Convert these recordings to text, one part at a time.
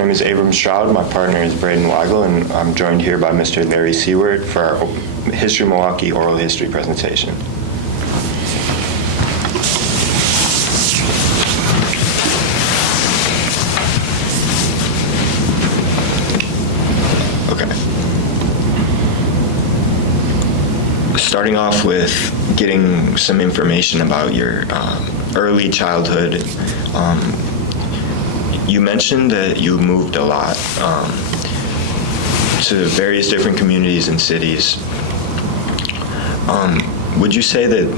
name is Abram Stroud. My partner is Braden Weigel, and I'm joined here by Mr. Larry Siewert for our History Milwaukee oral history presentation. Okay. Starting off with getting some information about your early childhood. You mentioned that you moved a lot to various different communities and cities. Would you say that,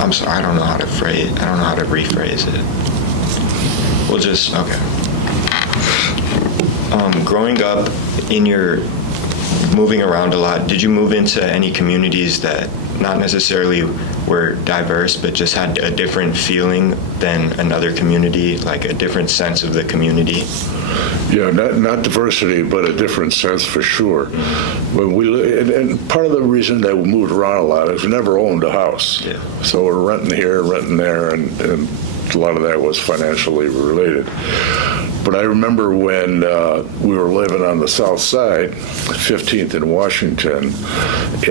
I'm sorry, I don't know how to rephrase it. We'll just, okay. Growing up moving around a lot, did you move into any communities that not necessarily were diverse, but just had a different feeling than another community, like a different sense of the community? Yeah, not diversity, but a different sense for sure. When and part of the reason that we moved around a lot is we never owned a house. Yeah. So we're renting here, renting there, and a lot of that was financially related. But I remember when we were living on the south side, 15th in Washington,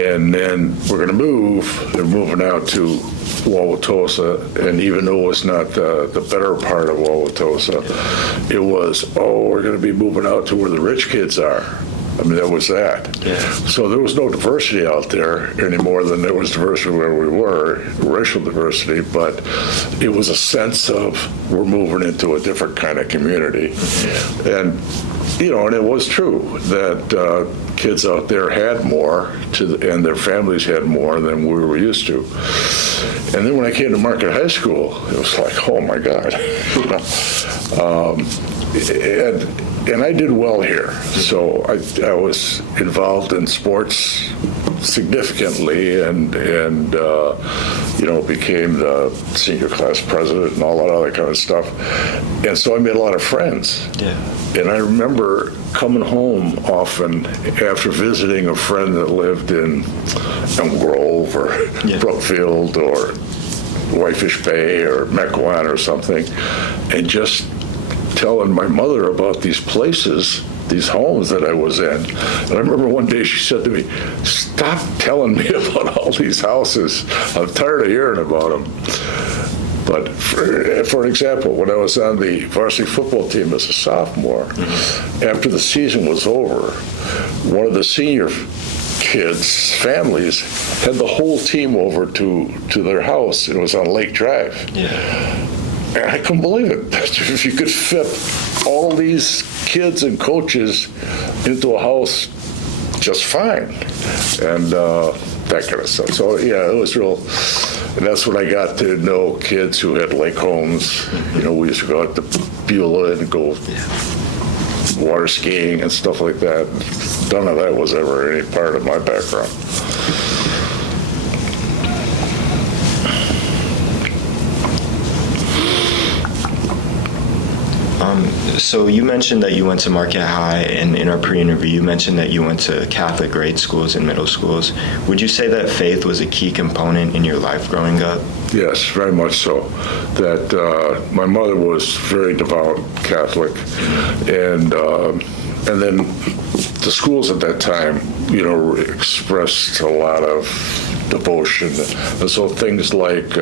and then we're going to move. They're moving out to Wauwatosa, and even though it's not the better part of Wauwatosa, it was, we're going to be moving out to where the rich kids are. I mean, that was that. Yeah. So there was no diversity out there any more than there was diversity where we were, racial diversity, but it was a sense of we're moving into a different kind of community. And, and it was true that kids out there had more, and their families had more than we were used to. And then when I came to Marquette High School, it was like, oh my God. And I did well here, so I was involved in sports significantly, and became the senior class president and all that other kind of stuff. And so I made a lot of friends. Yeah. And I remember coming home often after visiting a friend that lived in Elm Grove or Brookfield or Whitefish Bay or Mequon or something, and just telling my mother about these places, these homes that I was in. And I remember one day she said to me, "Stop telling me about all these houses. I'm tired of hearing about them." But for example, when I was on the varsity football team as a sophomore, after the season was over, one of the senior kids' families had the whole team over to their house. It was on Lake Drive. Yeah. And I couldn't believe it. If you could fit all these kids and coaches into a house just fine. And that kind of stuff. So, yeah, it was real. And that's when I got to know kids who had lake homes. We used to go out to Beulah and go water skiing and stuff like that. None of that was ever any part of my background. So you mentioned that you went to Marquette High, and in our pre-interview, you mentioned that you went to Catholic grade schools and middle schools. Would you say that faith was a key component in your life growing up? Yes, very much so. That my mother was very devout Catholic, and then the schools at that time, expressed a lot of devotion, and so things like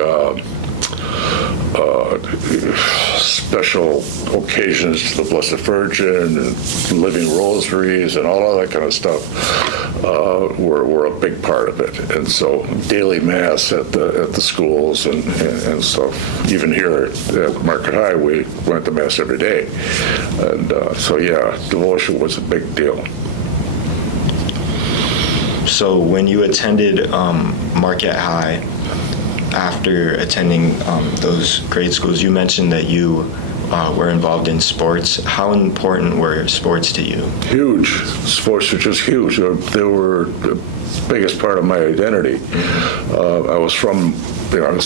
special occasions to the Blessed Virgin and living rosaries and all of that kind of stuff were a big part of it. And so daily mass at the schools and stuff. Even here at Marquette High, we went to mass every day. And devotion was a big deal. So when you attended Marquette High, after attending those grade schools, you mentioned that you were involved in sports. How important were sports to you? Huge. Sports were just huge. They were the biggest part of my identity. I was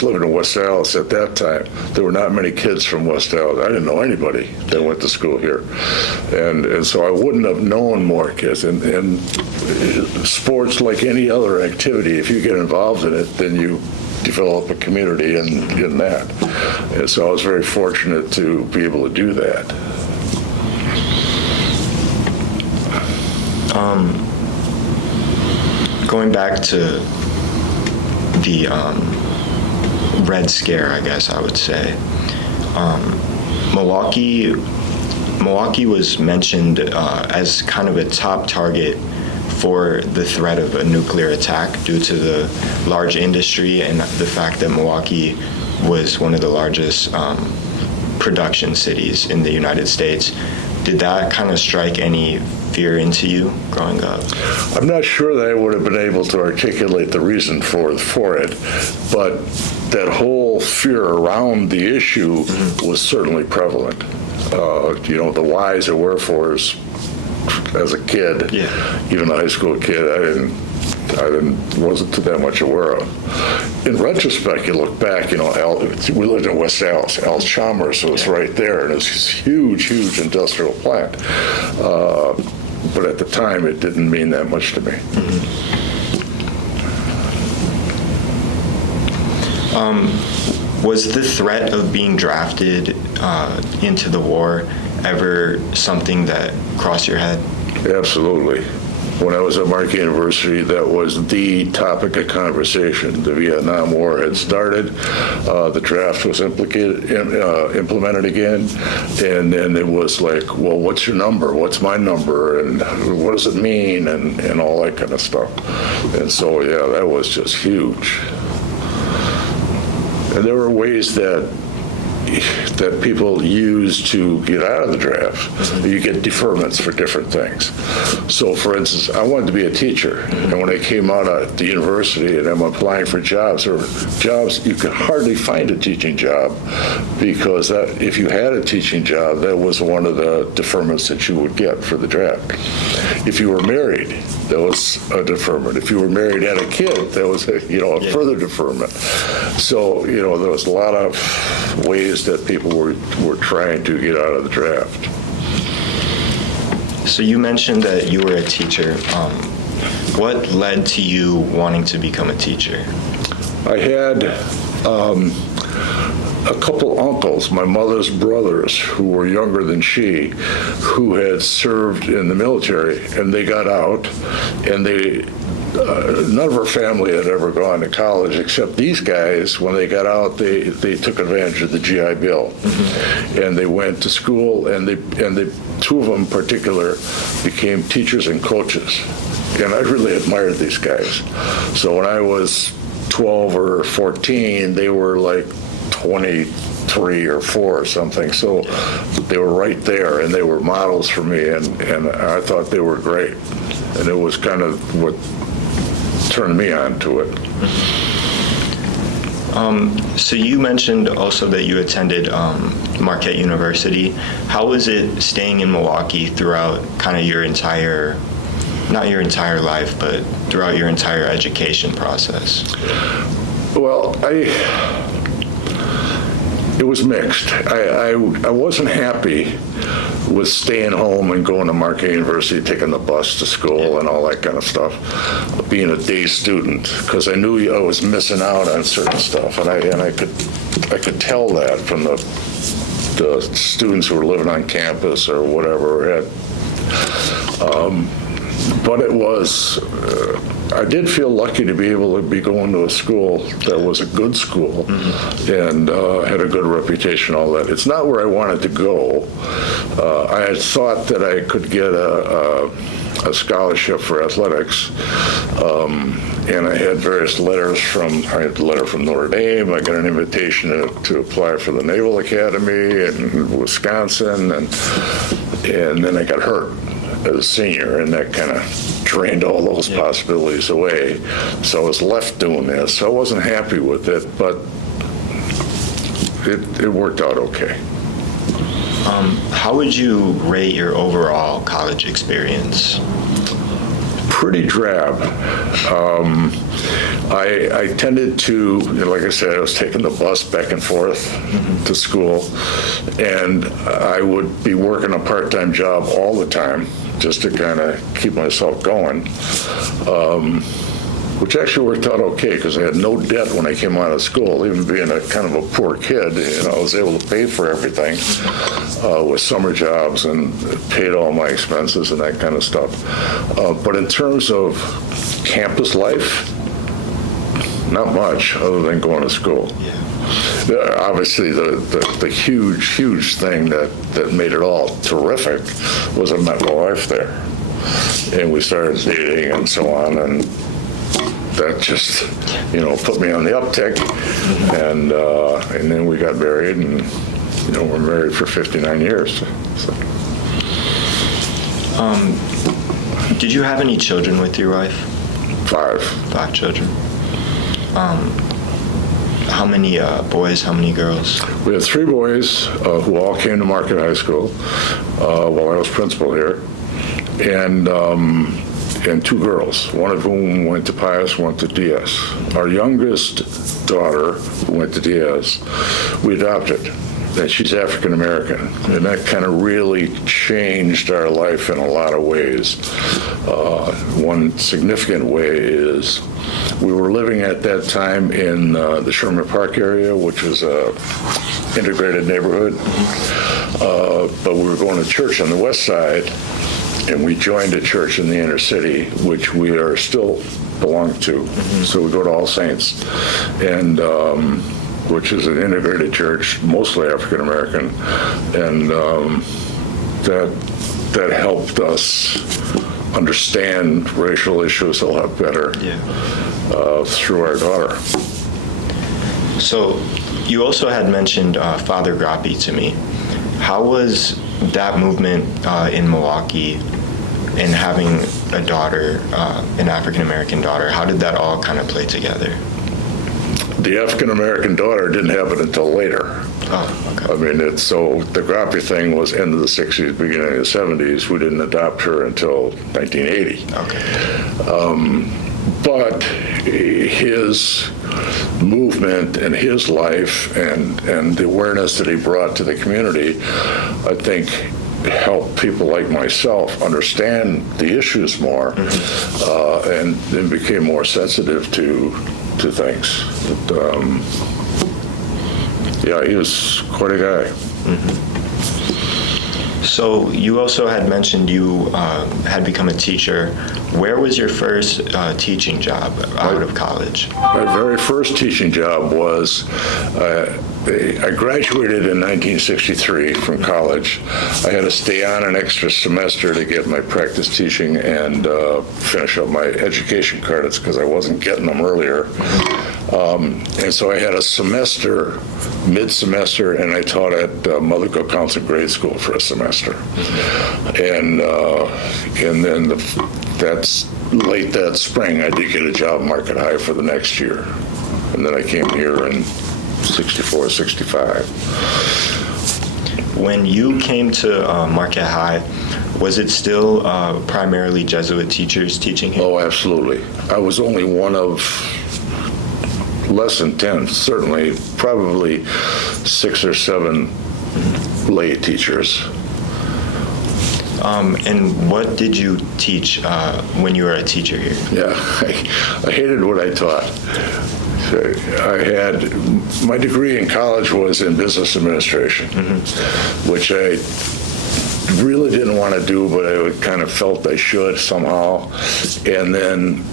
living in West Dallas at that time. There were not many kids from West Dallas. I didn't know anybody that went to school here. And so I wouldn't have known more kids. And sports, like any other activity, if you get involved in it, then you develop a community in that. And so I was very fortunate to be able to do that. Going back to the Red Scare, I guess I would say, Milwaukee was mentioned as kind of a top target for the threat of a nuclear attack due to the large industry and the fact that Milwaukee was one of the largest production cities in the United States. Did that kind of strike any fear into you growing up? I'm not sure that I would have been able to articulate the reason for it, but that whole fear around the issue was certainly prevalent. The whys and wherefores as a kid, even a high school kid, I wasn't that much aware of. In retrospect, you look back, we lived in West Allis. Allis Chalmers was right there, and it was this huge industrial plant. But at the time, it didn't mean that much to me. Was the threat of being drafted into the war ever something that crossed your head? Absolutely. When I was at Marquette University, that was the topic of conversation. The Vietnam War had started. The draft was implemented again. And then it was like, well, what's your number? What's my number? And what does it mean? And all that kind of stuff. And so, yeah, that was just huge. And there were ways that people use to get out of the draft. You get deferments for different things. So, for instance, I wanted to be a teacher, and when I came out at the university and I'm applying for jobs, you could hardly find a teaching job because if you had a teaching job, that was one of the deferments that you would get for the draft. If you were married, that was a deferment. If you were married and had a kid, that was a further deferment. So, there was a lot of ways that people were trying to get out of the draft. So you mentioned that you were a teacher. What led to you wanting to become a teacher? I had a couple uncles, my mother's brothers, who were younger than she, who had served in the military, and they got out, and none of her family had ever gone to college except these guys. When they got out, they took advantage of the GI Bill, and they went to school, and they two of them in particular became teachers and coaches, and I really admired these guys. So when I was 12 or 14, they were like 23 or 4 or something. So they were right there, and they were models for me, and I thought they were great, and it was kind of what turned me on to it. So you mentioned also that you attended Marquette University. How was it staying in Milwaukee throughout kind of not your entire life, but throughout your entire education process? Well, it was mixed. I wasn't happy with staying home and going to Marquette University, taking the bus to school and all that kind of stuff, being a day student, because I knew I was missing out on certain stuff, and I could tell that from the students who were living on campus or whatever. But it was, I did feel lucky to be able to be going to a school that was a good school and had a good reputation, all that. It's not where I wanted to go. I had thought that I could get a scholarship for athletics, and I had various letters I had a letter from Notre Dame. I got an invitation to apply for the Naval Academy in Wisconsin, and then I got hurt as a senior, and that kind of drained all those possibilities away. So I was left doing this. So I wasn't happy with it, but it worked out okay. How would you rate your overall college experience? Pretty drab. I tended to, like I said, I was taking the bus back and forth to school, and I would be working a part-time job all the time just to kind of keep myself going. which actually worked out okay because I had no debt when I came out of school. Even being a kind of a poor kid, I was able to pay for everything with summer jobs and paid all my expenses and that kind of stuff. But in terms of campus life, not much other than going to school. Obviously, the huge thing that made it all terrific was I met my wife there. And we started dating and so on, and that just, put me on the uptick. And then we got married, and, we're married for 59 years. So. Did you have any children with your wife? 5. 5 children. How many boys, how many girls? We had 3 boys who all came to Marquette High School while I was principal here, and 2 girls, one of whom went to Pius, went to DS. Our youngest daughter, who went to DS, we adopted. And she's African American, and that kind of really changed our life in a lot of ways. One significant way is we were living at that time in the Sherman Park area, which was a integrated neighborhood, but we were going to church on the west side, and we joined a church in the inner city, which we are still belong to. So we go to All Saints, and which is an integrated church, mostly African American, and that helped us understand racial issues a lot better through our daughter. So you also had mentioned Father Grappi to me. How was that movement in Milwaukee and having a daughter, an African American daughter? How did that all kind of play together? The African American daughter didn't happen until later. Oh, okay. I mean, so the Grappi thing was end of the 60s, beginning of the 70s. We didn't adopt her until 1980. Okay. But his movement and his life and the awareness that he brought to the community, I think, helped people like myself understand the issues more, and became more sensitive to things. But, he was quite a guy. So you also had mentioned you had become a teacher. Where was your first teaching job out of college? My very first teaching job was, I graduated in 1963 from college. I had to stay on an extra semester to get my practice teaching and finish up my education credits because I wasn't getting them earlier. And so I had a semester, mid-semester, and I taught at Mother Cook Council Grade School for a semester. And then that's late that spring, I did get a job at Marquette High for the next year. And then I came here in 64, 65. When you came to Marquette High, was it still primarily Jesuit teachers teaching here? Oh, absolutely. I was only one of less than 10, certainly, probably 6 or 7 lay teachers. And what did you teach when you were a teacher here? Yeah, I hated what I taught. I had, my degree in college was in business administration, which I really didn't want to do, but I kind of felt I should somehow. And then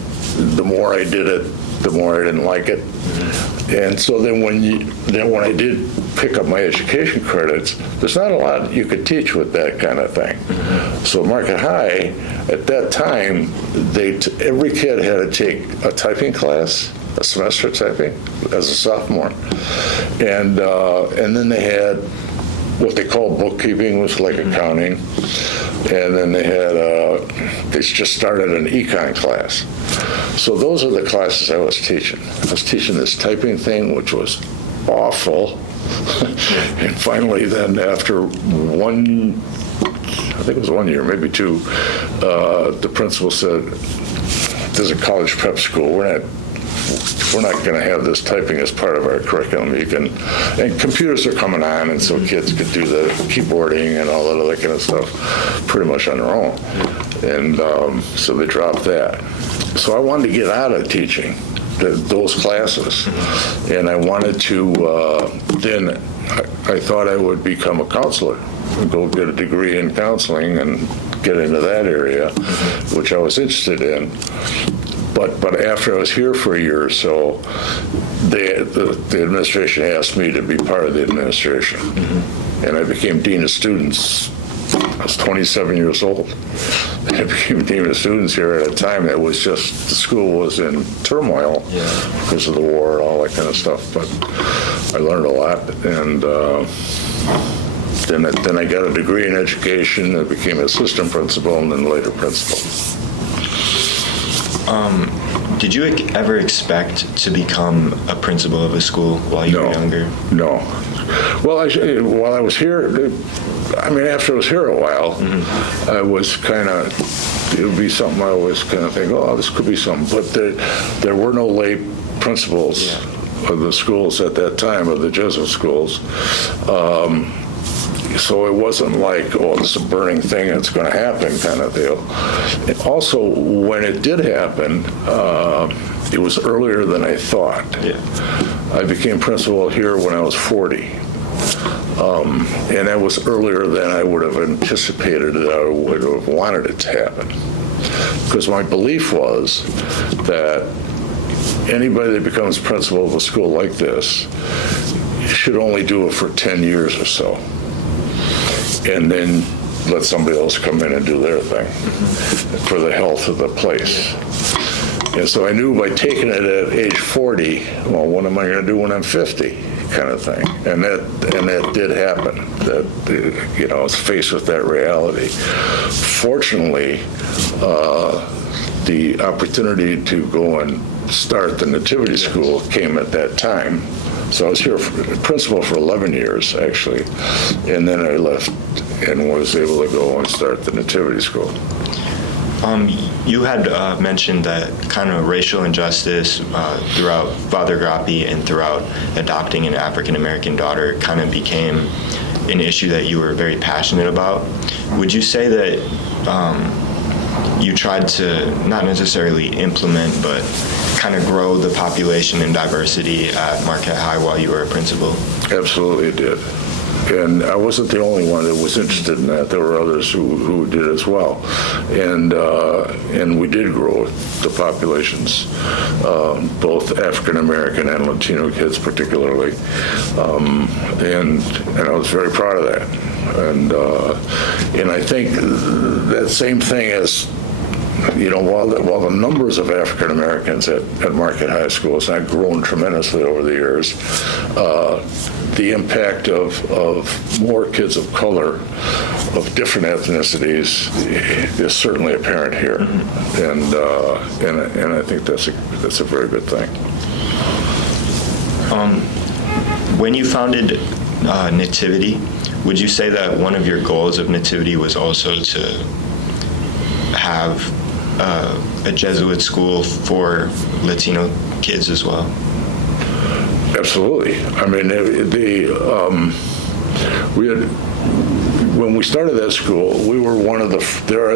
the more I did it, the more I didn't like it. And so then when I did pick up my education credits, there's not a lot you could teach with that kind of thing. So Marquette High, at that time, every kid had to take a typing class, a semester of typing, as a sophomore. And then they had what they call bookkeeping, was like accounting. And then they just started an econ class. So those are the classes I was teaching. I was teaching this typing thing, which was awful. And finally then after I think it was 1 year, maybe 2, the principal said, there's a college prep school. We're not we're not going to have this typing as part of our curriculum. And computers are coming on, and so kids could do the keyboarding and all that other kind of stuff pretty much on their own. And so they dropped that. So I wanted to get out of teaching those classes, and I wanted to, then I thought I would become a counselor, go get a degree in counseling and get into that area, which I was interested in. But after I was here for a year or so, the administration asked me to be part of the administration. And I became dean of students. I was 27 years old. I became dean of students here at a time that was just, the school was in turmoil because of the war and all that kind of stuff. But I learned a lot. And then I got a degree in education. I became assistant principal and then later principal. Did you ever expect to become a principal of a school while you were younger? No. Well, while I was here, I mean, after I was here a while, I was kind of, it would be something I always kind of think, oh, this could be something. But there were no lay principals of the schools at that time, of the Jesuit schools. So it wasn't like, oh, this is a burning thing that's going to happen kind of deal. And also, when it did happen, it was earlier than I thought. I became principal here when I was 40. And that was earlier than I would have anticipated that I would have wanted it to happen. Because my belief was that anybody that becomes principal of a school like this should only do it for 10 years or so, and then let somebody else come in and do their thing for the health of the place. And so I knew by taking it at age 40, well, what am I going to do when I'm 50, kind of thing. And that did happen. That, you know, I was faced with that reality. Fortunately, the opportunity to go and start the Nativity School came at that time. So I was here principal for 11 years, actually, and then I left and was able to go and start the Nativity School. You had mentioned that kind of racial injustice throughout Father Grappi and throughout adopting an African-American daughter kind of became an issue that you were very passionate about. Would you say that you tried to not necessarily implement, but kind of grow the population and diversity at Marquette High while you were a principal? Absolutely, it did. And I wasn't the only one that was interested in that. There were others who did as well. And we did grow the populations, both African American and Latino kids particularly. And I was very proud of that. And I think that same thing as, you know, while the numbers of African Americans at Marquette High School has not grown tremendously over the years, the impact of more kids of color, of different ethnicities, is certainly apparent here, and I think that's a very good thing. When you founded Nativity, would you say that one of your goals of Nativity was also to have a Jesuit school for Latino kids as well? Absolutely. I mean, we had, when we started that school, we were one of the, there are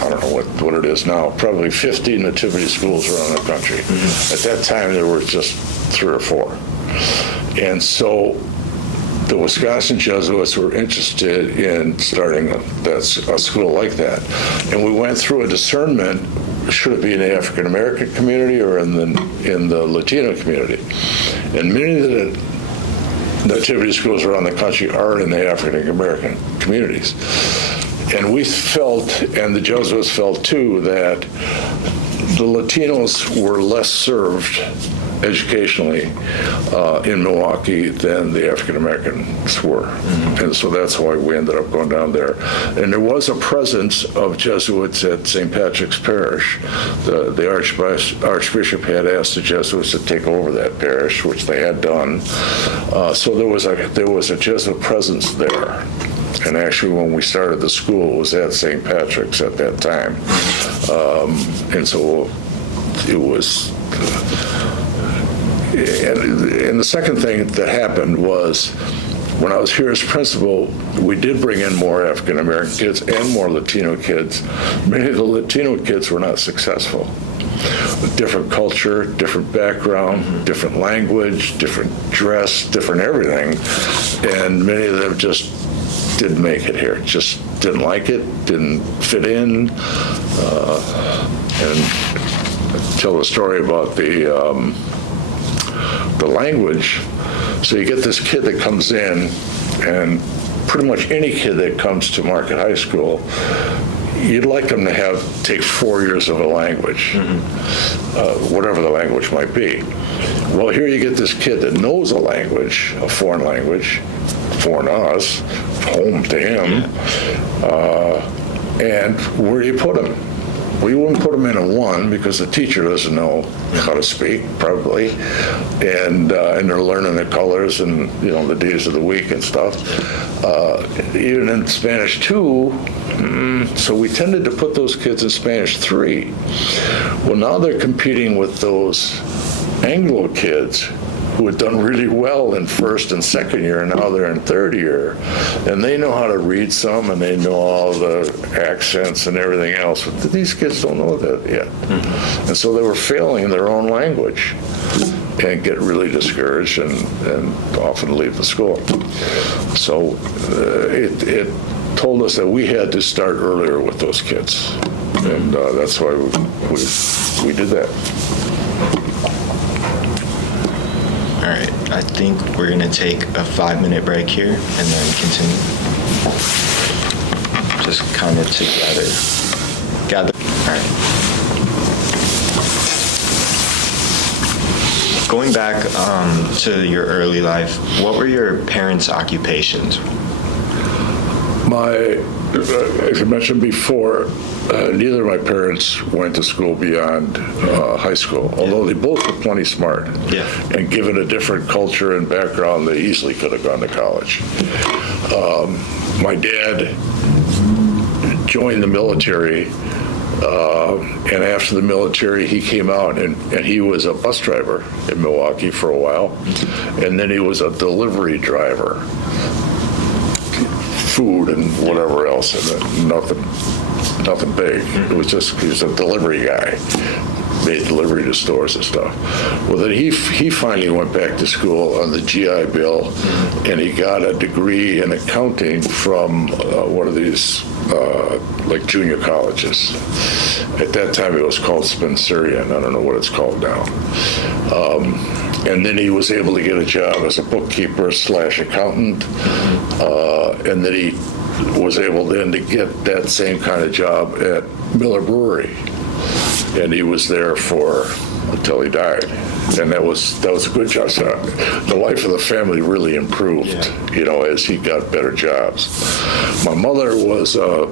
I don't know what it is now, probably 50 nativity schools around the country. At that time, there were just 3 or 4. And so the Wisconsin Jesuits were interested in starting a school like that. And we went through a discernment, should it be in the African American community or in the Latino community? And many of the nativity schools around the country are in the African American communities. And we felt, and the Jesuits felt too, that the Latinos were less served educationally in Milwaukee than the African Americans were. And so that's why we ended up going down there. And there was a presence of Jesuits at St. Patrick's Parish. The Archbishop had asked the Jesuits to take over that parish, which they had done. So there was a Jesuit presence there. And actually, when we started the school, it was at St. Patrick's at that time. And so it was And the second thing that happened was, when I was here as principal, we did bring in more African American kids and more Latino kids. Many of the Latino kids were not successful. Different culture, different background, different language, different dress, different everything. And many of them just didn't make it here, just didn't like it, didn't fit in. And I tell the story about the language. So you get this kid that comes in, and pretty much any kid that comes to Marquette High School, you'd like them to take 4 years of a language, whatever the language might be. Well, here you get this kid that knows a language, a foreign language, foreign to us, home to him, and where do you put him? Well, you wouldn't put them in a one because the teacher doesn't know how to speak, probably, and they're learning the colors and the days of the week and stuff. Even in Spanish 2, so we tended to put those kids in Spanish 3. Well, now they're competing with those Anglo kids who had done really well in first and second year, and now they're in third year. And they know how to read some, and they know all the accents and everything else. But these kids don't know that yet. And so they were failing in their own language and get really discouraged and often leave the school. So it told us that we had to start earlier with those kids. And that's why we did that. All right, I think we're going to take a 5-minute break here and then continue. Just kind of together. Gather. All right. Going back to your early life, what were your parents' occupations? As I mentioned before, neither of my parents went to school beyond high school, although they both were plenty smart. Yeah. And given a different culture and background, they easily could have gone to college. My dad joined the military, and after the military, he came out and he was a bus driver in Milwaukee for a while, and then he was a delivery driver, food and whatever else, and nothing big. It was just, he was a delivery guy, made delivery to stores and stuff. Well, then he finally went back to school on the GI Bill, and he got a degree in accounting from one of these like junior colleges. At that time, it was called Spencerian. I don't know what it's called now. And then he was able to get a job as a bookkeeper / accountant, and then he was able then to get that same kind of job at Miller Brewery, and he was there until he died, and that was a good job. So the life of the family really improved, as he got better jobs. My mother was a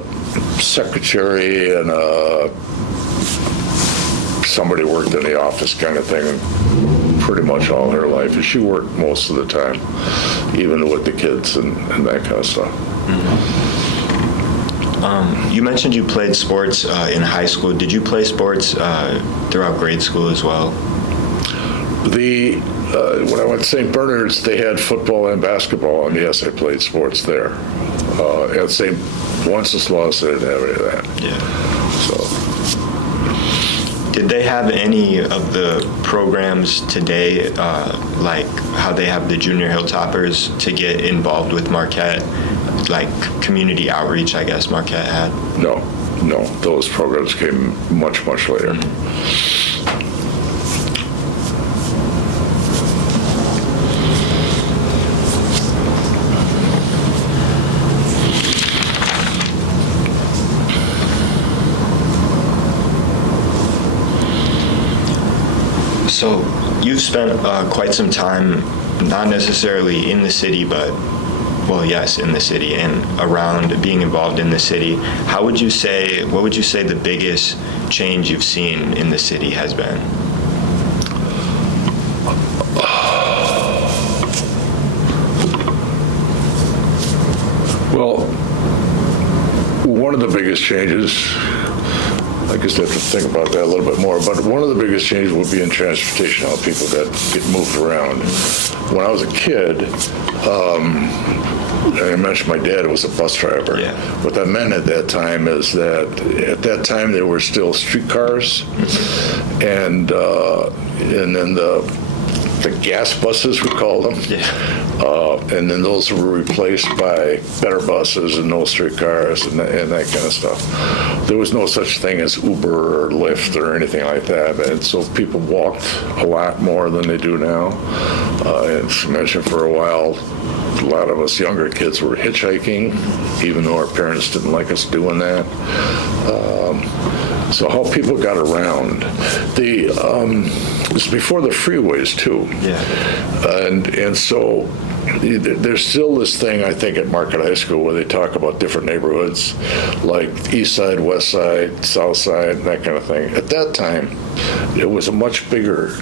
secretary and somebody worked in the office kind of thing pretty much all her life, and she worked most of the time, even with the kids and that kind of stuff. You mentioned you played sports in high school. Did you play sports throughout grade school as well? When I went to St. Bernard's, they had football and basketball, and yes, I played sports there. At St. Wenceslaus, they didn't have any of that. Yeah. So. Did they have any of the programs today, like how they have the Junior Hilltoppers, to get involved with Marquette, like community outreach, I guess Marquette had? No, those programs came much, much later. So you've spent quite some time, not necessarily in the city, but, well, yes, in the city and around being involved in the city. What would you say the biggest change you've seen in the city has been? Well, one of the biggest changes I guess I have to think about that a little bit more. But one of the biggest changes would be in transportation, how people get moved around. When I was a kid, I mentioned my dad was a bus driver. Yeah. What that meant at that time is that at that time there were still streetcars, and then the gas buses, we called them. Yeah. And then those were replaced by better buses and no streetcars and that kind of stuff. There was no such thing as Uber or Lyft or anything like that. And so people walked a lot more than they do now. As I mentioned, for a while, a lot of us younger kids were hitchhiking, even though our parents didn't like us doing that. So how people got around. It was before the freeways, too. Yeah. And so there's still this thing, I think, at Marquette High School where they talk about different neighborhoods, like East Side, West Side, South Side, that kind of thing. At that time, it was a much bigger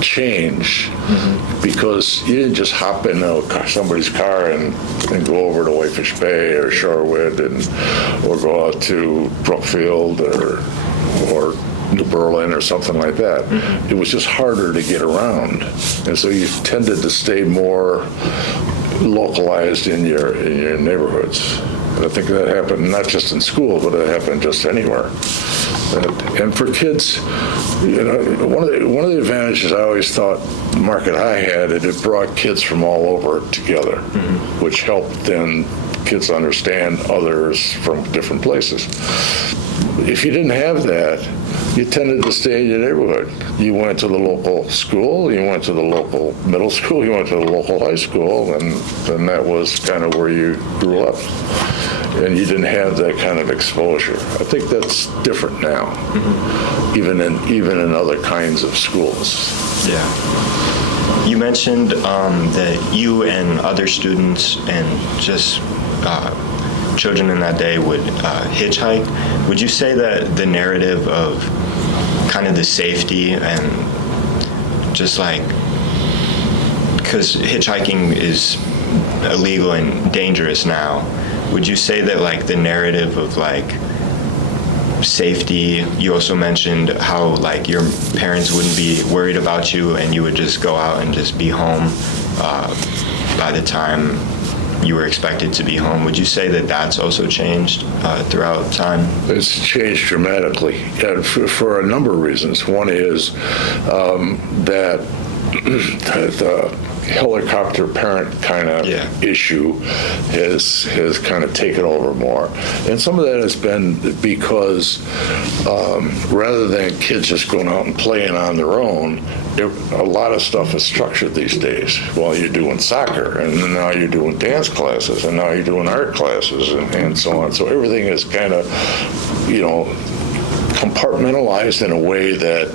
change because you didn't just hop in somebody's car and go over to Whitefish Bay or Shorewood or go out to Brookfield or New Berlin or something like that. It was just harder to get around, and so you tended to stay more localized in your neighborhoods. And I think that happened not just in school, but it happened just anywhere. And for kids, one of the advantages I always thought Marquette High had, it brought kids from all over together, which helped then kids understand others from different places. If you didn't have that, you tended to stay in your neighborhood. You went to the local school, you went to the local middle school, you went to the local high school, and then that was kind of where you grew up. And you didn't have that kind of exposure. I think that's different now, even in other kinds of schools. Yeah. You mentioned that you and other students and just children in that day would hitchhike. Would you say that the narrative of kind of the safety and just like, because hitchhiking is illegal and dangerous now, would you say that like the narrative of like safety, you also mentioned how like your parents wouldn't be worried about you and you would just go out and just be home by the time you were expected to be home. Would you say that that's also changed throughout time? It's changed dramatically for a number of reasons. One is that the helicopter parent kind of issue has kind of taken over more. And some of that has been because rather than kids just going out and playing on their own, a lot of stuff is structured these days. Well, you're doing soccer, and now you're doing dance classes, and now you're doing art classes, and so on. So everything is kind of, compartmentalized in a way that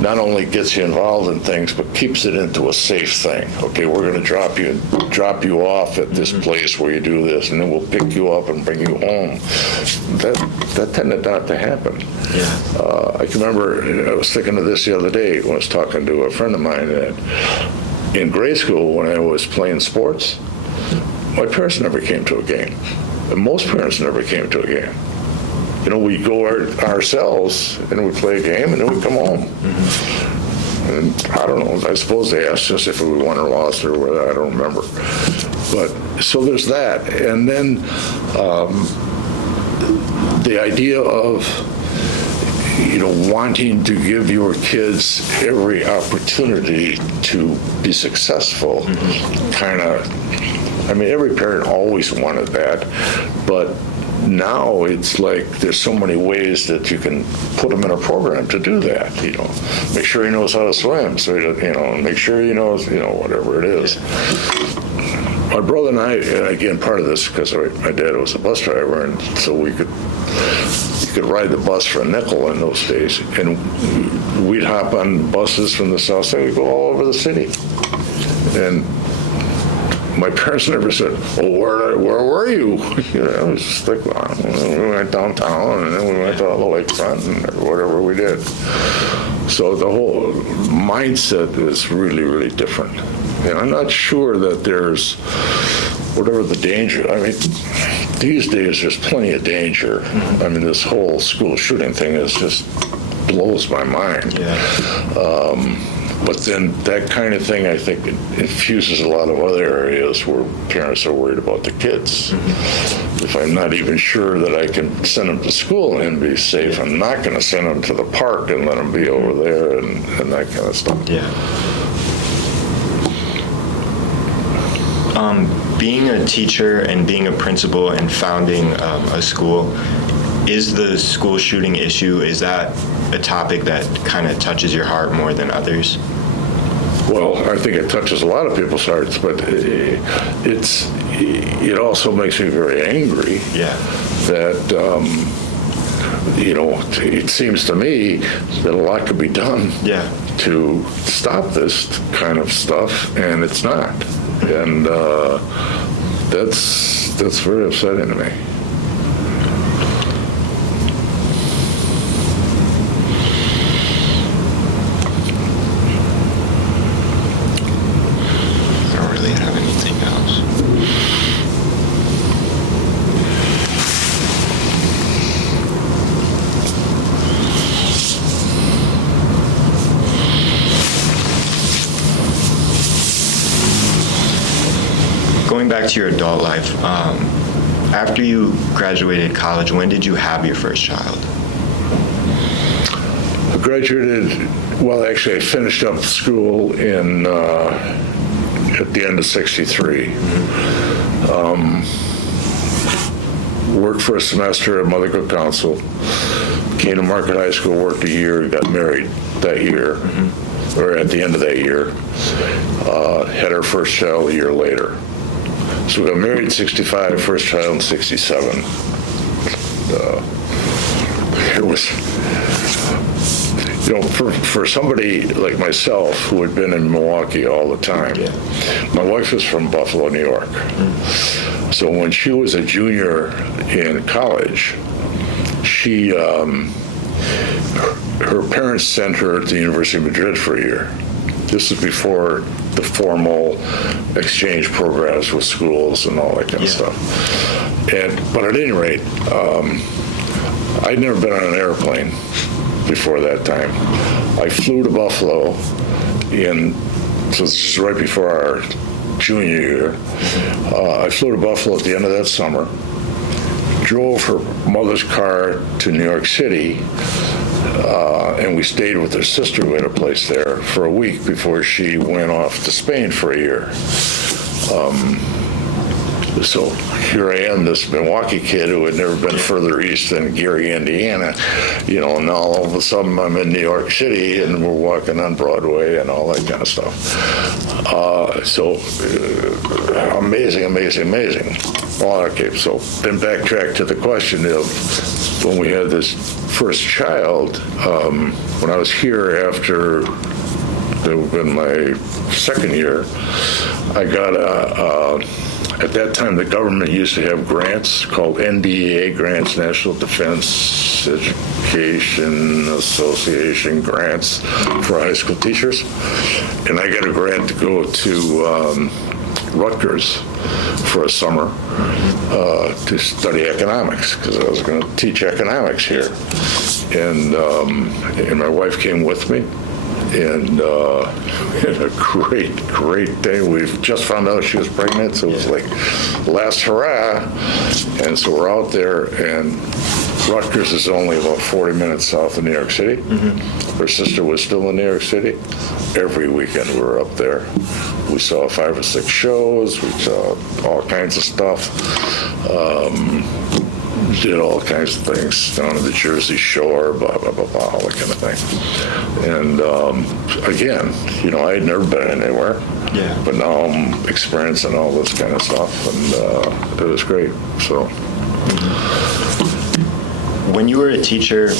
not only gets you involved in things, but keeps it into a safe thing. Okay, we're going to drop you off at this place where you do this, and then we'll pick you up and bring you home. That tended not to happen. Yeah. I can remember, I was thinking of this the other day when I was talking to a friend of mine that in grade school when I was playing sports, my parents never came to a game. And most parents never came to a game. We go ourselves and we play a game and then we come home. And I don't know, I suppose they asked us if we won or lost or whether, I don't remember. But so there's that. And then the idea of, wanting to give your kids every opportunity to be successful, every parent always wanted that, but now it's like there's so many ways that you can put him in a program to do that. Make sure he knows how to swim, so make sure he knows, whatever it is. My brother and I, and again, part of this because my dad was a bus driver, and so you could ride the bus for a nickel in those days, and we'd hop on buses from the south side. We'd go all over the city, and my parents never said, "Oh, where were you?" It was just like, well, we went downtown and then we went to the lakefront and whatever we did. So the whole mindset is really, really different. And I'm not sure that there's whatever the danger. these days there's plenty of danger. I mean, this whole school shooting thing is just blows my mind. But then that kind of thing, I think, infuses a lot of other areas where parents are worried about the kids. If I'm not even sure that I can send them to school and be safe, I'm not going to send them to the park and let them be over there and that kind of stuff. Being a teacher and being a principal and founding a school, is the school shooting issue, is that a topic that kind of touches your heart more than others? Well, I think it touches a lot of people's hearts, but it also makes me very angry that, it seems to me that a lot could be done to stop this kind of stuff, and it's not. And that's very upsetting to me. Going back to your adult life, after you graduated college, when did you have your first child? I graduated, well, actually, I finished up school at the end of '63. Worked for a semester at Mother Cook Council, came to Marquette High School, worked a year, got married that year, or at the end of that year. Had our first child a year later. So we got married in '65, first child in '67. It was, for somebody like myself who had been in Milwaukee all the time, my wife was from Buffalo, New York. So when she was a junior in college, she, her parents sent her to the University of Madrid for a year. This is before the formal exchange programs with schools and all that kind of stuff. But at any rate, I'd never been on an airplane before that time. I flew to Buffalo so this is right before our junior year. I flew to Buffalo at the end of that summer, drove her mother's car to New York City, and we stayed with her sister who had a place there for a week before she went off to Spain for a year. So here I am, this Milwaukee kid who had never been further east than Gary, Indiana, and now all of a sudden I'm in New York City and we're walking on Broadway and all that kind of stuff. Amazing. Well, okay, so then backtrack to the question of when we had this first child, when I was here after in my second year, I got at that time the government used to have grants called NDEA grants, National Defense Education Association grants for high school teachers. And I got a grant to go to Rutgers for a summer to study economics, because I was going to teach economics here. And my wife came with me. And we had a great day. We've just found out she was pregnant, so it was like last hurrah. And so we're out there, and Rutgers is only about 40 minutes south of New York City. Her sister was still in New York City. Every weekend we were up there. We saw 5 or 6 shows. We saw all kinds of stuff. Did all kinds of things down to the Jersey Shore, blah, blah, blah, blah, all that kind of thing. And again, I had never been anywhere, but now I'm experiencing all this kind of stuff, and it was great. So, when you were a teacher,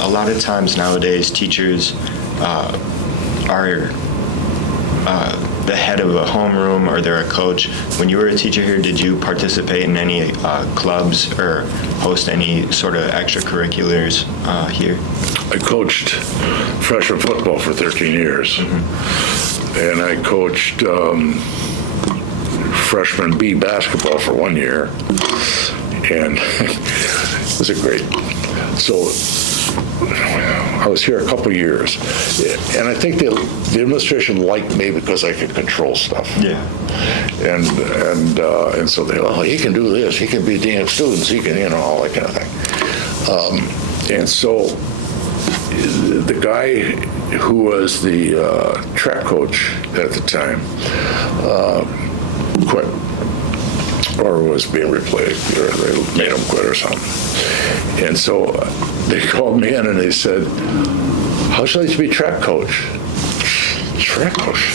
a lot of times nowadays teachers are the head of a homeroom, or they're a coach. When you were a teacher here, did you participate in any clubs or host any sort of extracurriculars here? I coached freshman football for 13 years, and I coached freshman B basketball for 1 year, And it was a great, so I was here a couple years, and I think the administration liked me because I could control stuff. Yeah. And so they, oh, he can do this, he can be dean of students, he can, all that kind of thing. And so the guy who was the track coach at the time quit, or was being replaced, or they made him quit or something. And so they called me in and they said, how'd you like to be track coach? Track coach?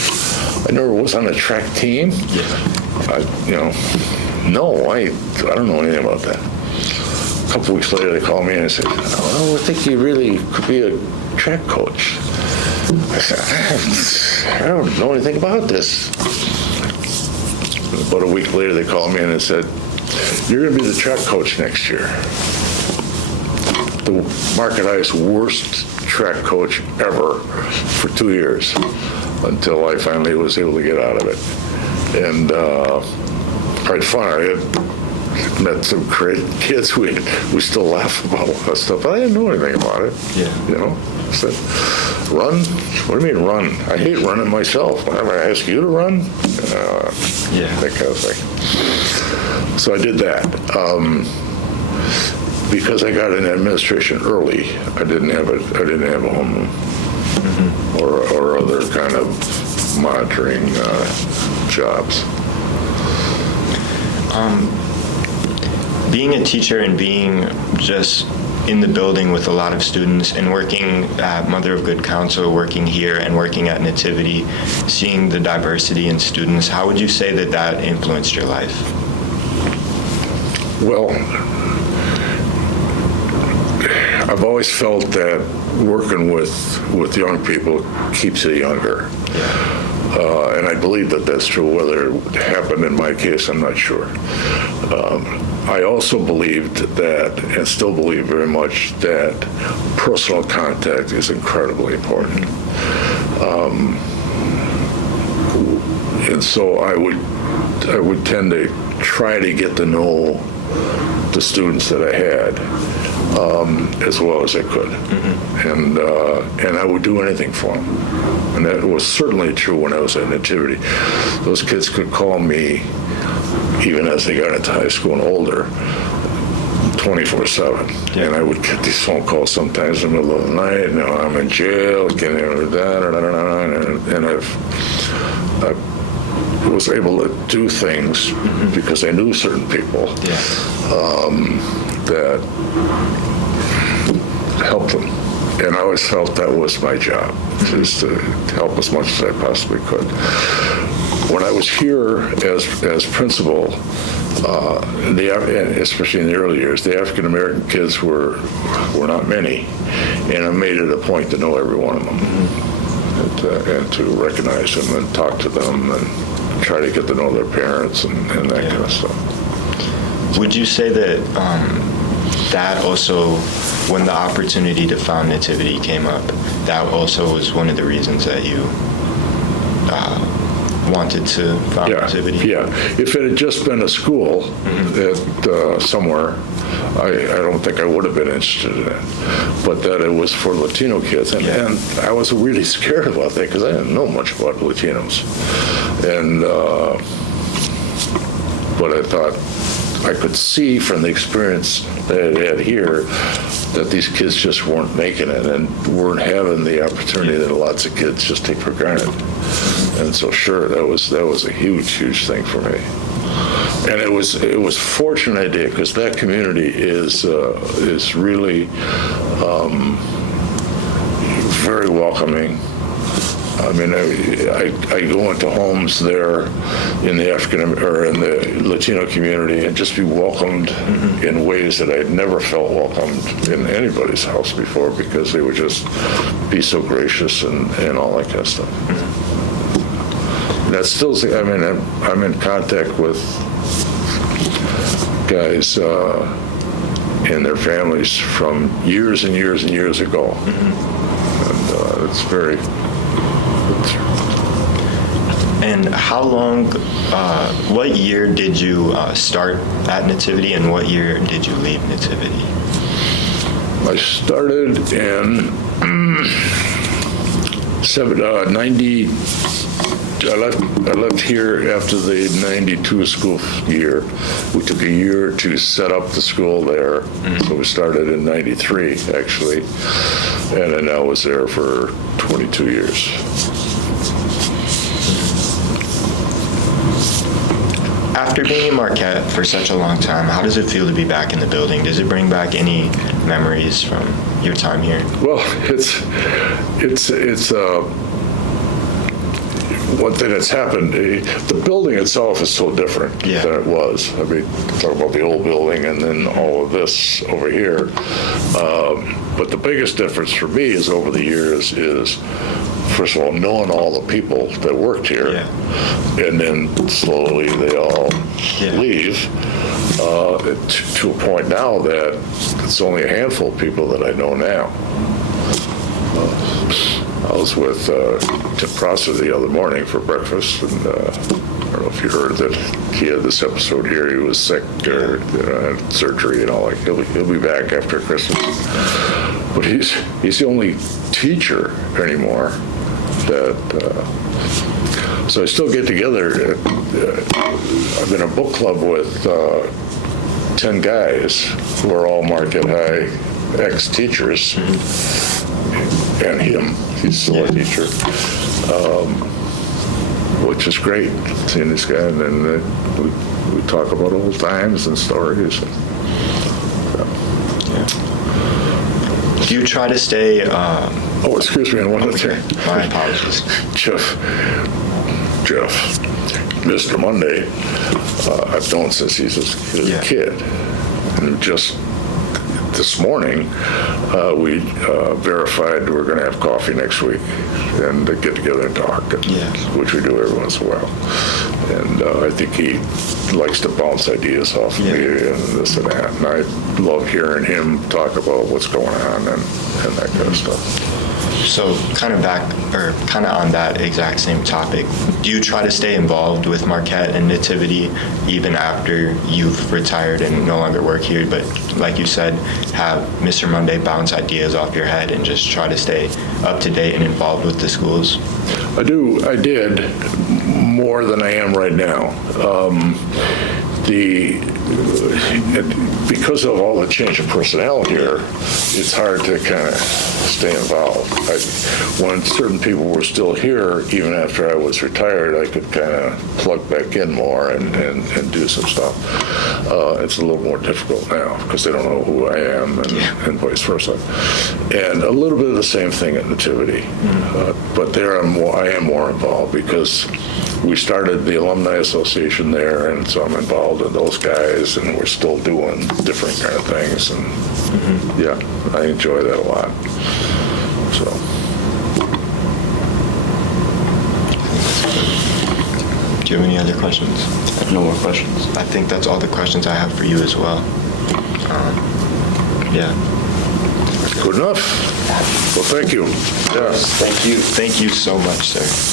I never was on a track team. No, I don't know anything about that. A couple weeks later, they called me and said, oh, I think you really could be a track coach. I said, I don't know anything about this. About a week later, they called me in and said, you're going to be the track coach next year. The Marquette High's worst track coach ever for 2 years, until I finally was able to get out of it. And quite fun. I had met some great kids. We still laugh about all that stuff, but I didn't know anything about it. Yeah. I said, run? What do you mean run? I hate running myself. Whenever I ask you to run, that kind of thing. So I did that. Because I got in administration early, I didn't have a homeroom or other kind of monitoring jobs. Being a teacher and being just in the building with a lot of students and working at Mother of Good Counsel, working here and working at Nativity, seeing the diversity in students, how would you say that influenced your life? Well, I've always felt that working with young people keeps you younger. And I believe that that's true. Whether it happened in my case, I'm not sure. I also believed that, and still believe very much, that personal contact is incredibly important. And so I would tend to try to get to know the students that I had as well as I could. And I would do anything for them. And that was certainly true when I was at Nativity. Those kids could call me, even as they got into high school and older, 24/7. And I would get these phone calls sometimes in the middle of the night. I'm in jail, and I was able to do things because I knew certain people that helped them. And I always felt that was my job, just to help as much as I possibly could. When I was here as principal, especially in the early years, the African American kids were not many, and I made it a point to know every one of them, and to recognize them and talk to them and try to get to know their parents and that kind of stuff. Would you say that that also, when the opportunity to found Nativity came up, that also was one of the reasons that you wanted to found Nativity? Yeah. If it had just been a school at somewhere, I don't think I would have been interested in it. But that it was for Latino kids. And I was really scared about that because I didn't know much about Latinos. And but I thought I could see from the experience that I had here that these kids just weren't making it and weren't having the opportunity that lots of kids just take for granted. And so, sure, that was a huge thing for me. And it was fortunate I did, because that community is really very welcoming. I mean, I go into homes there in the in the Latino community and just be welcomed in ways that I'd never felt welcomed in anybody's house before, because they would just be so gracious and all that kind of stuff. That's still, I mean, I'm in contact with guys and their families from years and years and years ago, and it's very. And how long, what year did you start at Nativity, and what year did you leave Nativity? I started in 90. I left here after the 92 school year. We took a year to set up the school there. So we started in 93, actually. And then I was there for 22 years. After being in Marquette for such a long time, how does it feel to be back in the building? Does it bring back any memories from your time here? Well, it's one thing that's happened. The building itself is so different than it was. I mean, talk about the old building and then all of this over here. But the biggest difference for me is over the years is, first of all, knowing all the people that worked here, and then slowly they all leave to a point now that it's only a handful of people that I know now. I was with Tim Prosser the other morning for breakfast, and I don't know if you heard that he had this episode here. He was sick or had surgery and all. Like he'll be back after Christmas, but he's the only teacher anymore. So I still get together. I'm in a book club with 10 guys who are all Marquette High ex-teachers, and he's still a teacher, which is great, seeing this guy. And then we talk about old times and stories. Do you try to stay... Oh, excuse me, one other thing. My apologies. Jeff, Mr. Monday, I've known since he was a kid. And just this morning, we verified we're going to have coffee next week and get together and talk, which we do every once in a while. And I think he likes to bounce ideas off of me and this and that. And I love hearing him talk about what's going on and that kind of stuff. So kind of on that exact same topic, do you try to stay involved with Marquette and Nativity even after you've retired and no longer work here, but like you said, have Mr. Monday bounce ideas off your head and just try to stay up to date and involved with the schools? I did more than I am right now. Because of all the change of personnel here, it's hard to kind of stay involved. When certain people were still here, even after I was retired, I could kind of plug back in more and do some stuff. It's a little more difficult now because they don't know who I am and vice versa. And a little bit of the same thing at Nativity. But there I am more involved because we started the Alumni Association there, and so I'm involved in those guys, and we're still doing different kind of things. And I enjoy that a lot. So. Do you have any other questions? No more questions. I think that's all the questions I have for you as well. Good enough. Well, thank you. Thank you. Thank you so much, sir.